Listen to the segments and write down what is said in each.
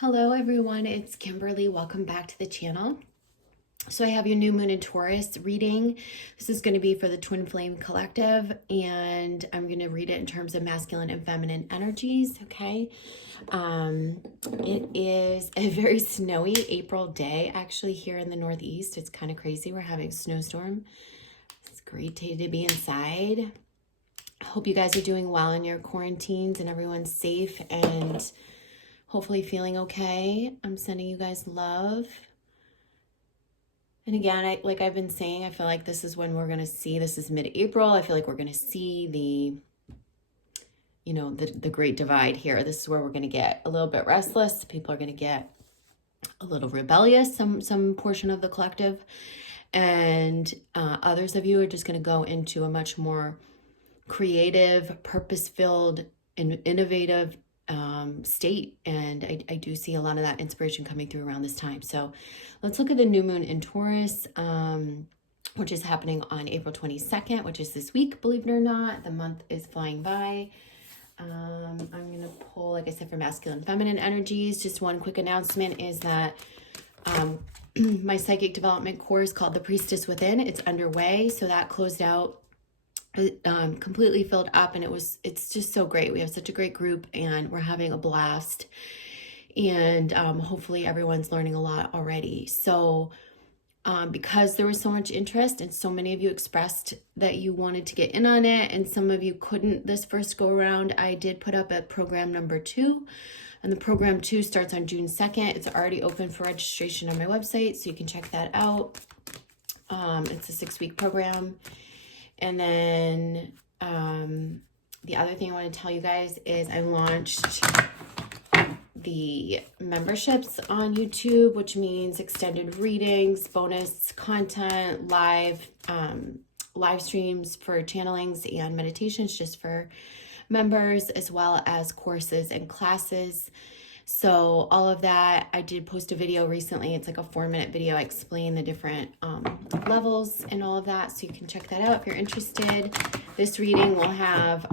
Hello everyone, it's Kimberly. Welcome back to the channel. So I have your new moon in Taurus reading. This is going to be for the Twin Flame Collective, and I'm going to read it in terms of masculine and feminine energies, okay? It is a very snowy April day actually here in the Northeast. It's kind of crazy. We're having a snowstorm. It's a great day to be inside. I hope you guys are doing well in your quarantines and everyone's safe and hopefully feeling okay. I'm sending you guys love. And again, like I've been saying, I feel like this is when we're going to see, this is mid-April. I feel like we're going to see the great divide here. This is where we're going to get a little bit restless. People are going to get a little rebellious, some portion of the collective. And others of you are just going to go into a much more creative, purpose-filled, and innovative state. And I do see a lot of that inspiration coming through around this time. So let's look at the new moon in Taurus, which is happening on April 22nd, which is this week, believe it or not. The month is flying by. I'm going to pull, like I said, for masculine, feminine energies. Just one quick announcement is that my psychic development course called The Priestess Within, it's underway. So that closed out, completely filled up, and it's just so great. We have such a great group and we're having a blast, and hopefully everyone's learning a lot already. So because there was so much interest and so many of you expressed that you wanted to get in on it and some of you couldn't this first go around, I did put up a program number 2, and the program 2 starts on June 2nd. It's already open for registration on my website, so you can check that out. It's a 6-week program. And then the other thing I want to tell you guys is I launched the memberships on YouTube, which means extended readings, bonus content, live streams for channelings and meditations just for members, as well as courses and classes. So all of that, I did post a video recently. It's like a 4-minute video. I explain the different levels and all of that. So you can check that out if you're interested. This reading will have,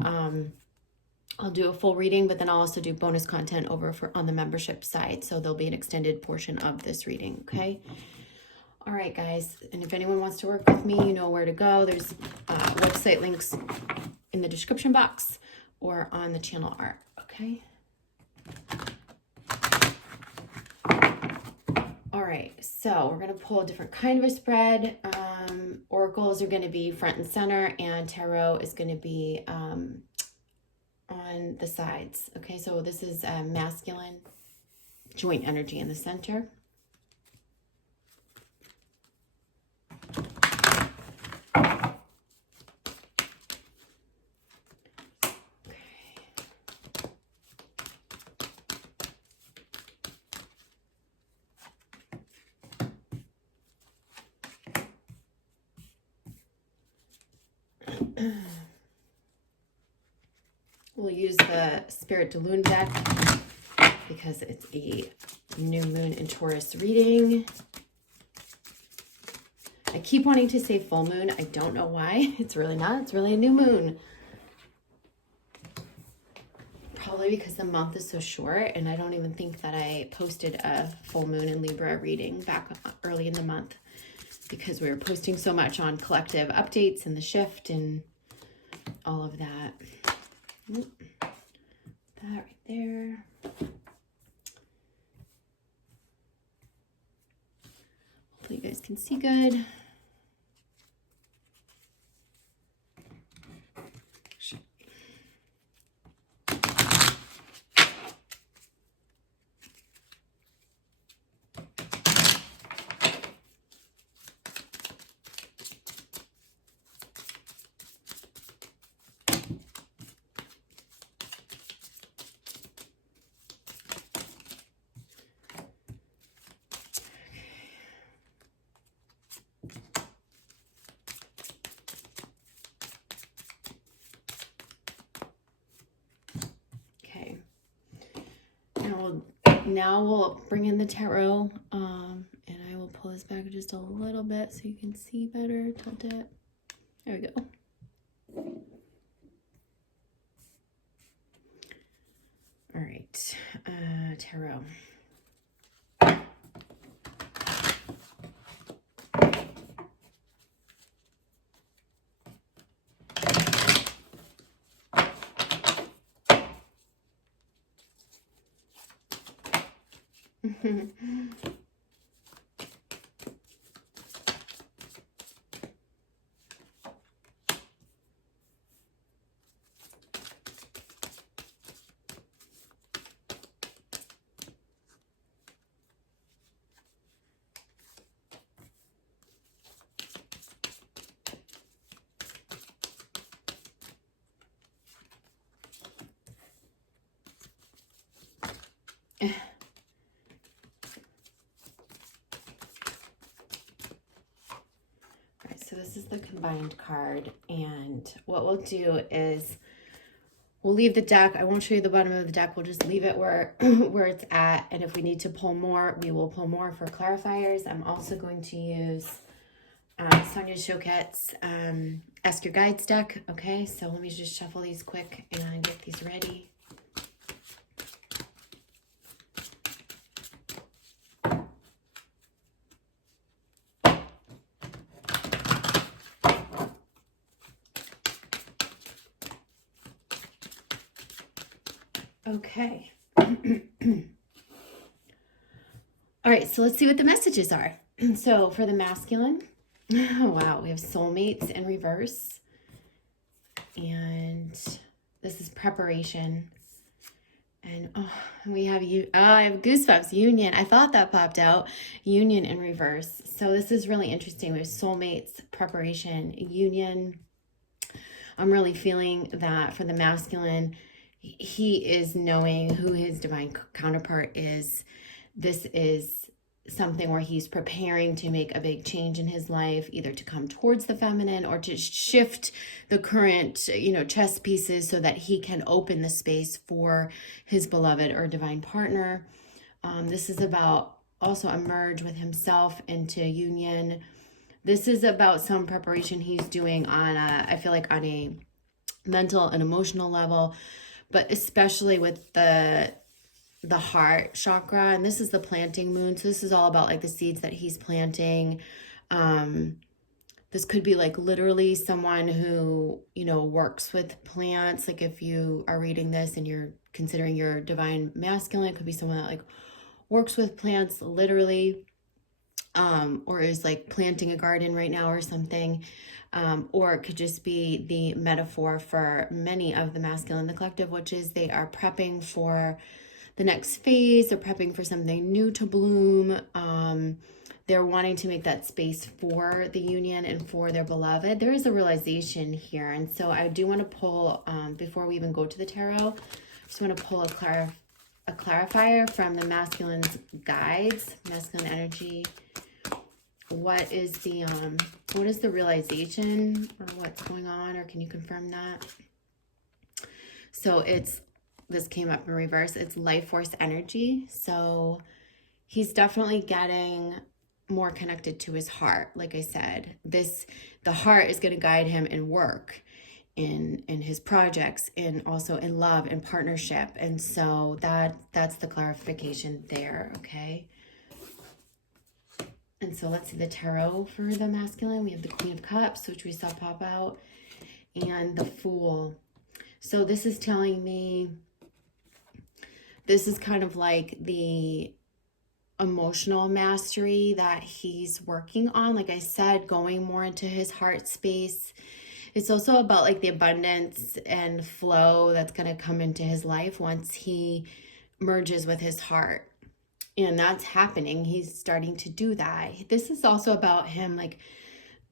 I'll do a full reading, but then I'll also do bonus content over on the membership side. So there'll be an extended portion of this reading, okay? All right, guys. And if anyone wants to work with me, you know where to go. There's website links in the description box or on the channel art, okay? All right, so we're going to pull a different kind of a spread. Oracles are going to be front and center, and tarot is going to be on the sides. Okay, so this is masculine joint energy in the center. We'll use the Spirit de Lune deck because it's a new moon in Taurus reading. I keep wanting to say full moon. I don't know why. It's really not. It's really a new moon. Probably because the month is so short, and I don't even think that I posted a full moon in Libra reading back early in the month because we were posting so much on collective updates and the shift and all of that. That right there. Hopefully you guys can see good. Now we'll bring in the tarot, and I will pull this back just a little bit so you can see better. Tilt it. There we go. All right, tarot. So this is the combined card, and what we'll do is we'll leave the deck. I won't show you the bottom of the deck. We'll just leave it where where it's at, and if we need to pull more, we will pull more for clarifiers. I'm also going to use Sonia Choquette's Ask Your Guides deck. Okay, so let me just shuffle these quick and get these ready. Okay. All right, so let's see what the messages are. So for the masculine, oh, wow, we have soulmates in reverse. And this is preparation. And oh, we have you. Oh, I have goosebumps. Union. I thought that popped out. Union in reverse. So this is really interesting. We have soulmates, preparation, union. I'm really feeling that for the masculine, he is knowing who his divine counterpart is. This is something where he's preparing to make a big change in his life, either to come towards the feminine or to shift the current, chess pieces so that he can open the space for his beloved or divine partner. This is about also a merge with himself into union. This is about some preparation he's doing on I feel like on a mental and emotional level, but especially with the heart chakra. And this is the planting moon. So this is all about like the seeds that he's planting. This could be like literally someone who, works with plants. Like if you are reading this and you're considering your divine masculine, it could be someone that like works with plants literally, or is like planting a garden right now or something. Or it could just be the metaphor for many of the masculine in the collective, which is they are prepping for the next phase. They're prepping for something new to bloom. They're wanting to make that space for the union and for their beloved. There is a realization here. And so I do want to pull, before we even go to the tarot, I just want to pull a clarifier from the masculine's guides, masculine energy. What is the realization or what's going on, or can you confirm that? So this came up in reverse. It's life force energy. So he's definitely getting more connected to his heart. Like I said, the heart is going to guide him in work, in his projects, and also in love and partnership. And so that's the clarification there. Okay. And so let's see the tarot for the masculine. We have the Queen of Cups, which we saw pop out, and the Fool. So this is telling me this is kind of like the emotional mastery that he's working on. Like I said, going more into his heart space. It's also about like the abundance and flow that's going to come into his life once he merges with his heart. And that's happening. He's starting to do that. This is also about him like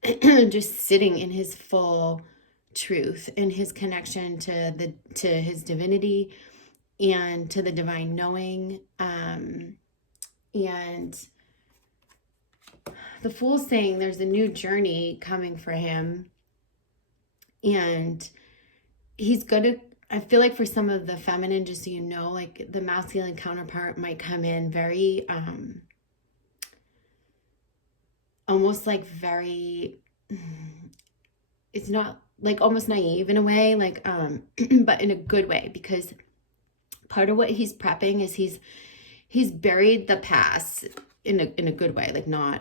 just sitting in his full truth, in his connection to his divinity and to the divine knowing. And the Fool's saying there's a new journey coming for him. And he's gonna, I feel like for some of the feminine, just so you know, like the masculine counterpart might come in very, almost like very, it's not like almost naive in a way, like, but in a good way, because part of what he's prepping is he's buried the past in a good way, like not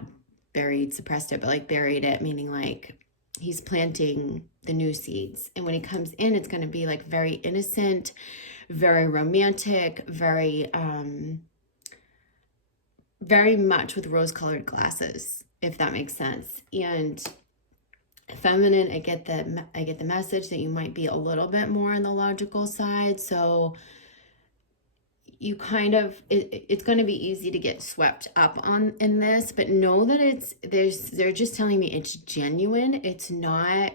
buried, suppressed it, but like buried it, meaning like he's planting the new seeds. And when he comes in, it's going to be like very innocent, very romantic, very very much with rose-colored glasses, if that makes sense. And feminine, I get the message that you might be a little bit more on the logical side. So you kind of, it's going to be easy to get swept up on in this, but know that they're just telling me it's genuine. It's not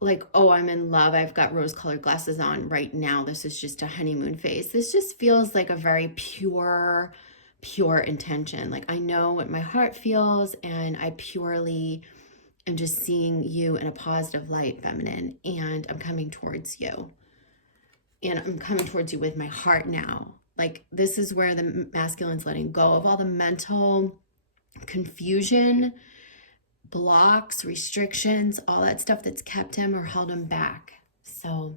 like, oh, I'm in love, I've got rose-colored glasses on right now, this is just a honeymoon phase. This just feels like a very pure intention. Like, I know what my heart feels, and I purely am just seeing you in a positive light, feminine, and I'm coming towards you. And I'm coming towards you with my heart now. Like, this is where the masculine's letting go of all the mental confusion, blocks, restrictions, all that stuff that's kept him or held him back. So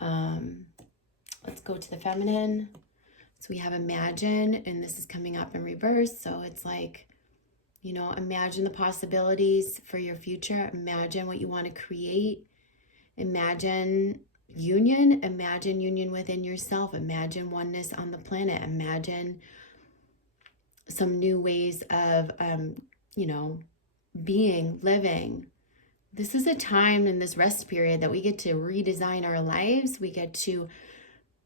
let's go to the feminine. So we have imagine, and this is coming up in reverse. So it's like, you know, imagine the possibilities for your future. Imagine what you want to create. Imagine union within yourself. Imagine oneness on the planet. Imagine some new ways of, you know, being, living. This is a time in this rest period that we get to redesign our lives. We get to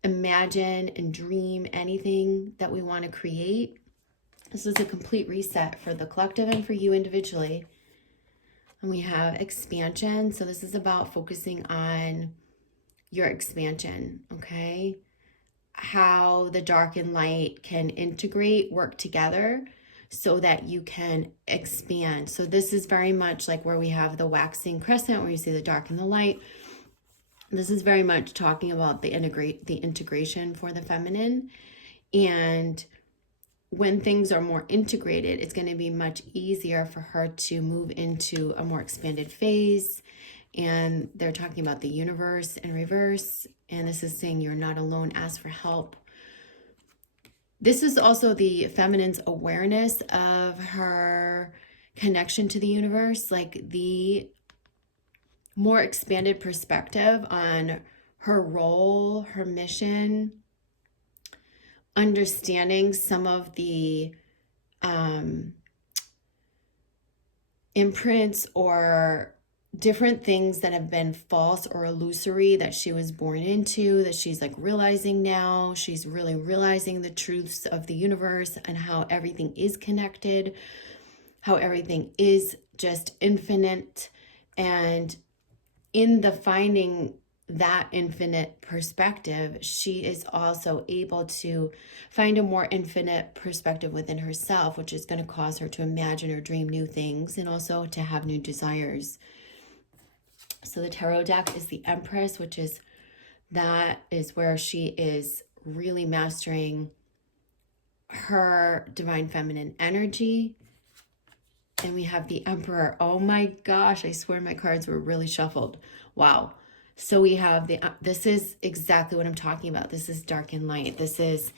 imagine and dream anything that we want to create. This is a complete reset for the collective and for you individually. And we have expansion. So this is about focusing on your expansion, okay? How the dark and light can integrate, work together, so that you can expand. So this is very much like where we have the waxing crescent, where you see the dark and the light. This is very much talking about the integration for the feminine. And when things are more integrated, it's going to be much easier for her to move into a more expanded phase. And they're talking about the universe in reverse. And this is saying you're not alone, ask for help. This is also the feminine's awareness of her connection to the universe, like the more expanded perspective on her role, her mission, understanding some of the imprints or different things that have been false or illusory that she was born into, that she's like realizing now. She's really realizing the truths of the universe and how everything is connected, how everything is just infinite. And in the finding that infinite perspective, she is also able to find a more infinite perspective within herself, which is going to cause her to imagine or dream new things and also to have new desires. So the tarot deck is the Empress, which is where she is really mastering her divine feminine energy. And we have the Emperor. Oh my gosh, I swear my cards were really shuffled. Wow. So we have this is exactly what I'm talking about. This is dark and light. This is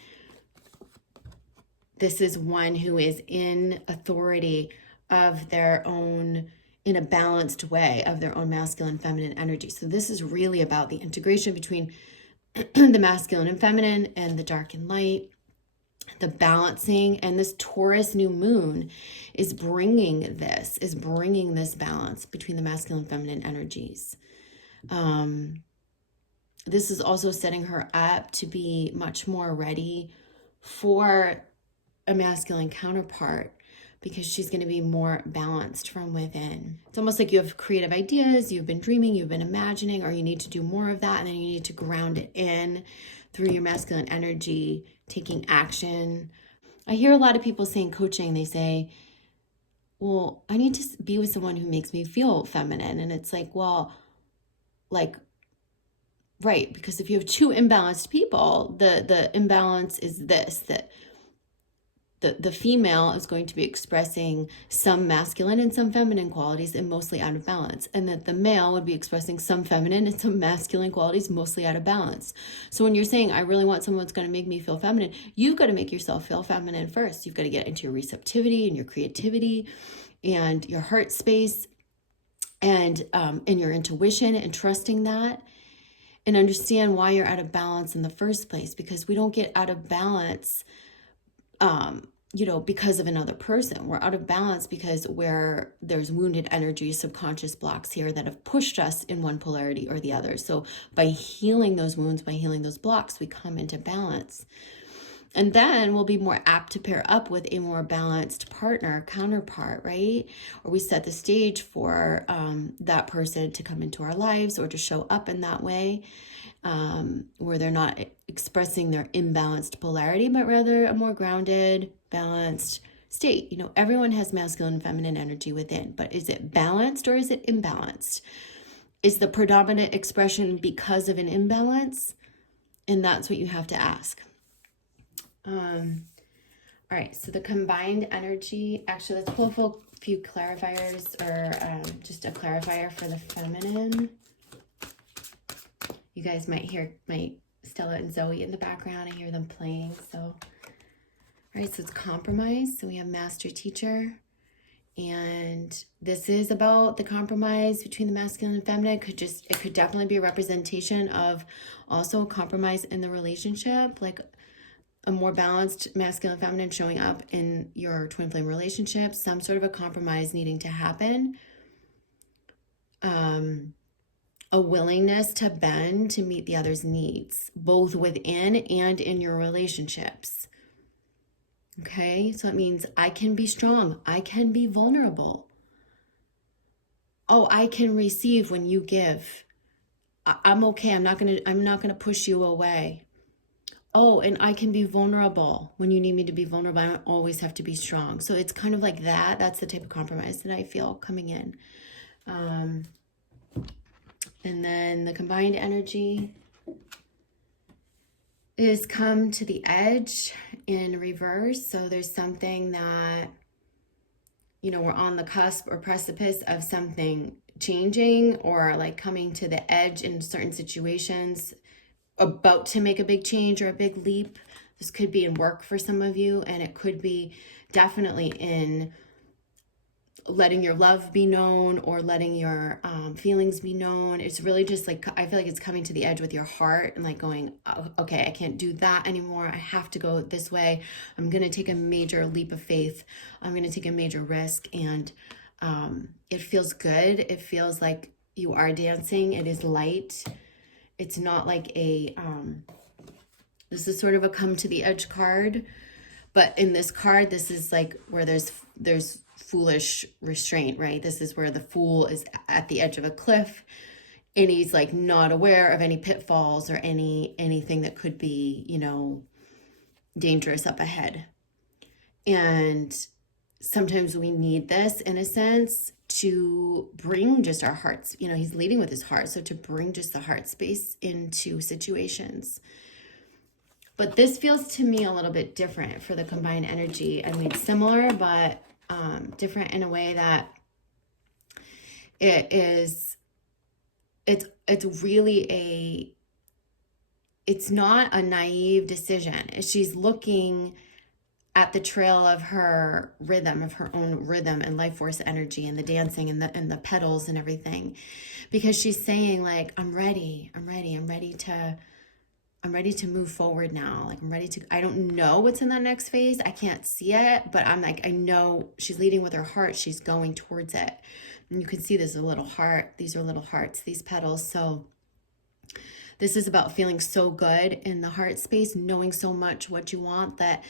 one who is in authority of their own, in a balanced way, of their own masculine feminine energy. So this is really about the integration between the masculine and feminine and the dark and light, the balancing. And this Taurus new moon is bringing this balance between the masculine and feminine energies. This is also setting her up to be much more ready for a masculine counterpart, because she's going to be more balanced from within. It's almost like you have creative ideas, you've been dreaming, you've been imagining, or you need to do more of that, and then you need to ground it in through your masculine energy, taking action. I hear a lot of people saying coaching, they say, well, I need to be with someone who makes me feel feminine. And it's like, well, like, right, because if you have two imbalanced people, the imbalance is this, that the female is going to be expressing some masculine and some feminine qualities and mostly out of balance. And that the male would be expressing some feminine and some masculine qualities mostly out of balance. So when you're saying, I really want someone that's going to make me feel feminine, you've got to make yourself feel feminine first. You've got to get into your receptivity and your creativity and your heart space and your intuition, and trusting that, and understand why you're out of balance in the first place, because we don't get out of balance you know, because of another person. We're out of balance because where there's wounded energy, subconscious blocks here that have pushed us in one polarity or the other. So by healing those wounds, by healing those blocks, we come into balance. And then we'll be more apt to pair up with a more balanced partner, counterpart, right? Or we set the stage for that person to come into our lives or to show up in that way, where they're not expressing their imbalanced polarity, but rather a more grounded, balanced state. You know, everyone has masculine and feminine energy within, but is it balanced or is it imbalanced? Is the predominant expression because of an imbalance? And that's what you have to ask. All right, so the combined energy, actually, let's pull a few clarifiers, or just a clarifier for the feminine. You guys might hear my Stella and Zoe in the background. I hear them playing. So, all right, so it's compromise. So we have master teacher. And this is about the compromise between the masculine and feminine. It could definitely be a representation of also a compromise in the relationship, like a more balanced masculine and feminine showing up in your twin flame relationship, some sort of a compromise needing to happen. A willingness to bend to meet the other's needs, both within and in your relationships. Okay, so it means I can be strong. I can be vulnerable. Oh, I can receive when you give. I'm okay. I'm not gonna push you away. Oh, and I can be vulnerable when you need me to be vulnerable. I don't always have to be strong. So it's kind of like that. That's the type of compromise that I feel coming in. And then the combined energy is come to the edge in reverse. So there's something that, you know, we're on the cusp or precipice of something changing, or like coming to the edge in certain situations, about to make a big change or a big leap. This could be in work for some of you, and it could be definitely in letting your love be known or letting your feelings be known. It's really just like, I feel like it's coming to the edge with your heart and like going, oh, okay, I can't do that anymore. I have to go this way. I'm going to take a major leap of faith. I'm going to take a major risk. And it feels good. It feels like you are dancing. It is light. It's not like this is sort of a come to the edge card. But in this card, this is like where there's foolish restraint, right? This is where the fool is at the edge of a cliff and he's like not aware of any pitfalls or anything that could be, you know, dangerous up ahead. And sometimes we need this in a sense to bring just our hearts, you know, he's leading with his heart. So to bring just the heart space into situations. But this feels to me a little bit different for the combined energy. I mean, similar, but different in a way that it's really it's not a naive decision. She's looking at the trail of her rhythm, of her own rhythm and life force energy and the dancing and the pedals and everything, because she's saying like, I'm ready to move forward now. Like I don't know what's in that next phase. I can't see it, but I'm like, I know she's leading with her heart. She's going towards it. And you can see there's a little heart. These are little hearts, these petals. So this is about feeling so good in the heart space, knowing so much what you want, that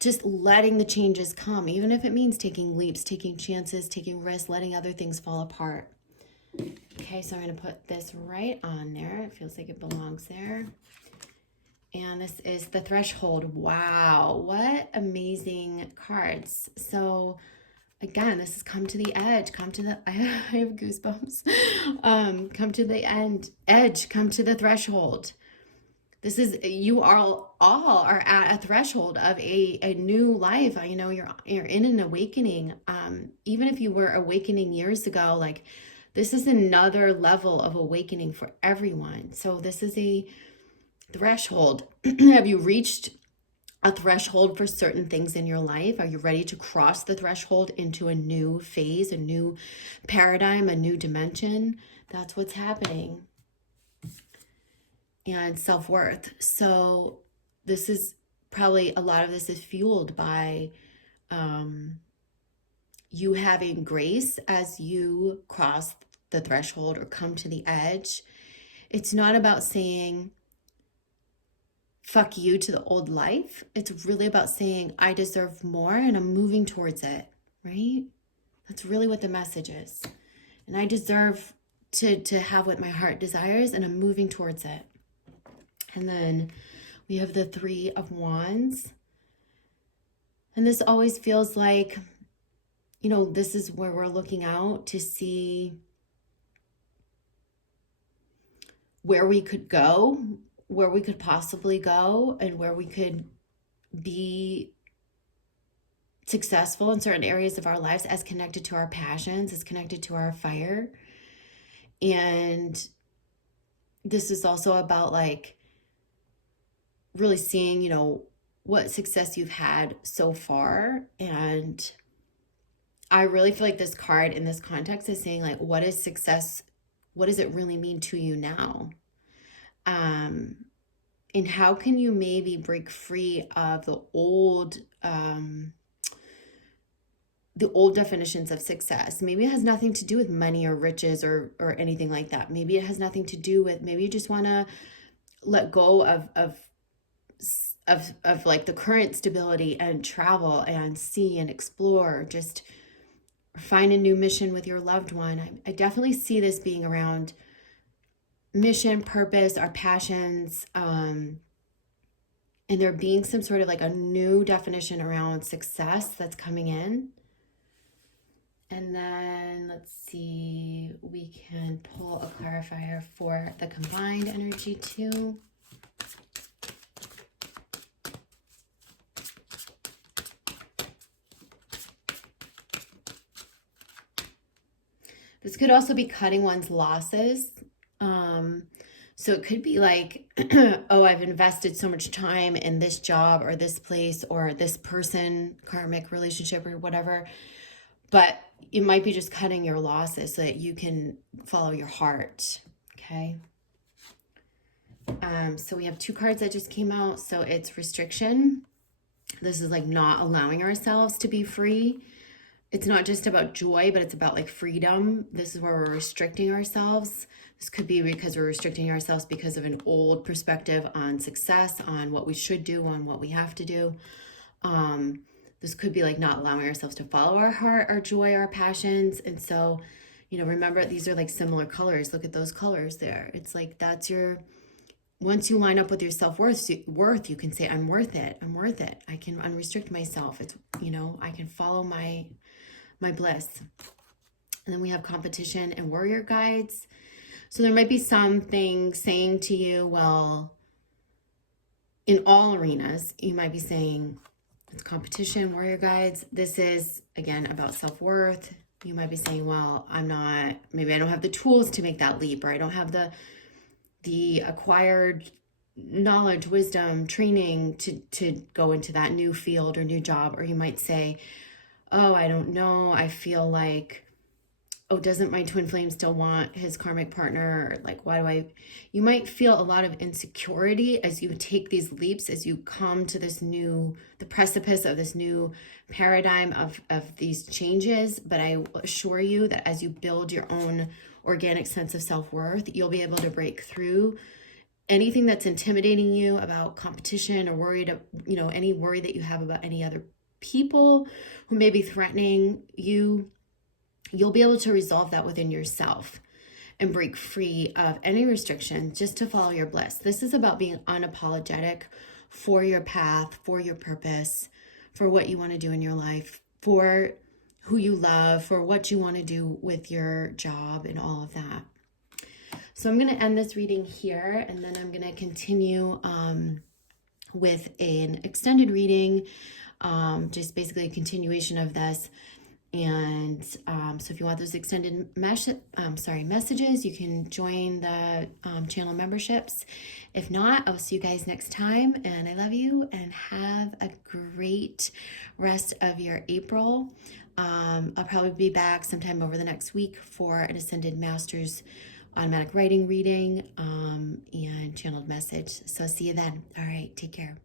just letting the changes come, even if it means taking leaps, taking chances, taking risks, letting other things fall apart. Okay, so I'm going to put this right on there. It feels like it belongs there. And this is the threshold. Wow, what amazing cards. So again, this is come to the edge, I have goosebumps. Come to the edge, come to the threshold. This is, you all are at a threshold of a new life. You know, you're in an awakening. Even if you were awakening years ago, like this is another level of awakening for everyone. So this is a threshold. Have you reached a threshold for certain things in your life? Are you ready to cross the threshold into a new phase, a new paradigm, a new dimension? That's what's happening. And self-worth. So this is probably a lot of this is fueled by you having grace as you cross the threshold or come to the edge. It's not about saying, fuck you to the old life. It's really about saying, I deserve more and I'm moving towards it, right? That's really what the message is. And I deserve to have what my heart desires and I'm moving towards it. And then we have the Three of Wands. And this always feels like, you know, this is where we're looking out to see where we could go, where we could possibly go, and where we could be successful in certain areas of our lives as connected to our passions, as connected to our fire. And this is also about like really seeing, you know, what success you've had so far. And I really feel like this card in this context is saying like, what is success? What does it really mean to you now? And how can you maybe break free of the old definitions of success? Maybe it has nothing to do with money or riches or anything like that. Maybe it has nothing to do with, maybe you just want to let go of like the current stability and travel and see and explore, just find a new mission with your loved one. I definitely see this being around mission, purpose, our passions, and there being some sort of like a new definition around success that's coming in. And then let's see, we can pull a clarifier for the combined energy too. This could also be cutting one's losses. So it could be like, oh, I've invested so much time in this job or this place or this person, karmic relationship or whatever, but it might be just cutting your losses so that you can follow your heart, okay? So we have two cards that just came out. So it's restriction. This is like not allowing ourselves to be free. It's not just about joy, but it's about like freedom. This is where we're restricting ourselves. This could be because we're restricting ourselves because of an old perspective on success, on what we should do, on what we have to do. This could be like not allowing ourselves to follow our heart, our joy, our passions. And so, you know, remember, these are like similar colors. Look at those colors there. It's like, that's your, once you line up with your self-worth, you can say, I'm worth it. I'm worth it. I can unrestrict myself. It's, you know, I can follow my bliss. And then we have competition and warrior guides. So there might be something saying to you, well, in all arenas, you might be saying, it's competition, warrior guides. This is, again, about self-worth. You might be saying, well, maybe I don't have the tools to make that leap, or I don't have the acquired knowledge, wisdom, training to go into that new field or new job. Or you might say, oh, I don't know. I feel like, oh, doesn't my twin flame still want his karmic partner? Or like, you might feel a lot of insecurity as you take these leaps, as you come to the precipice of this new paradigm of these changes. But I assure you that as you build your own organic sense of self-worth, you'll be able to break through anything that's intimidating you about competition or worried, you know, any worry that you have about any other people who may be threatening you. You'll be able to resolve that within yourself and break free of any restriction just to follow your bliss. This is about being unapologetic for your path, for your purpose, for what you want to do in your life, for who you love, for what you want to do with your job and all of that. So I'm going to end this reading here, and then I'm going to continue with an extended reading, just basically a continuation of this. And so if you want those extended messages, you can join the channel memberships. If not, I'll see you guys next time. And I love you, and have a great rest of your April. I'll probably be back sometime over the next week for an Ascended Masters automatic writing reading and channeled message. So see you then. All right, take care.